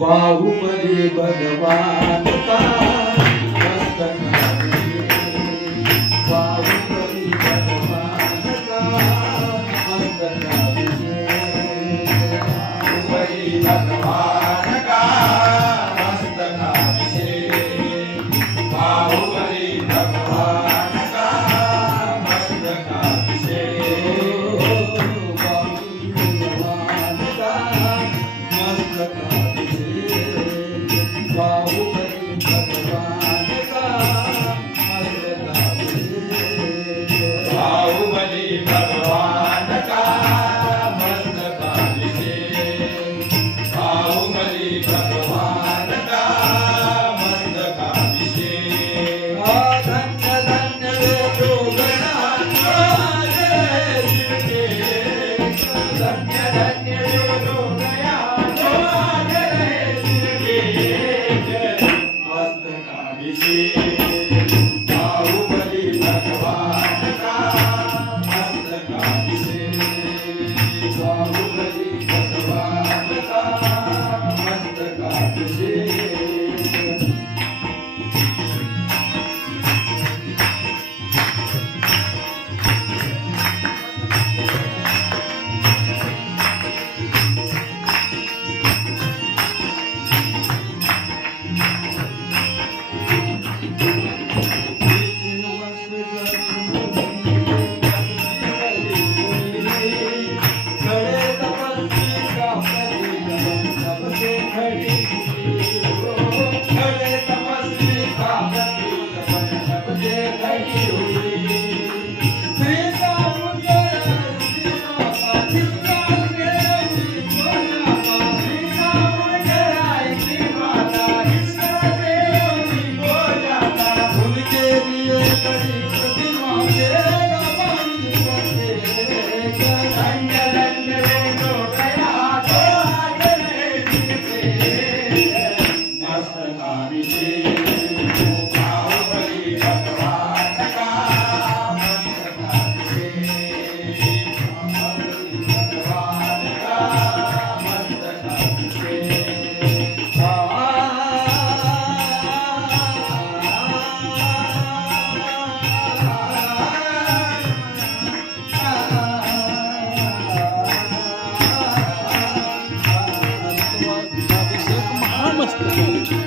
बाहुबली भगवान का मस्तक Sangha. Thank you.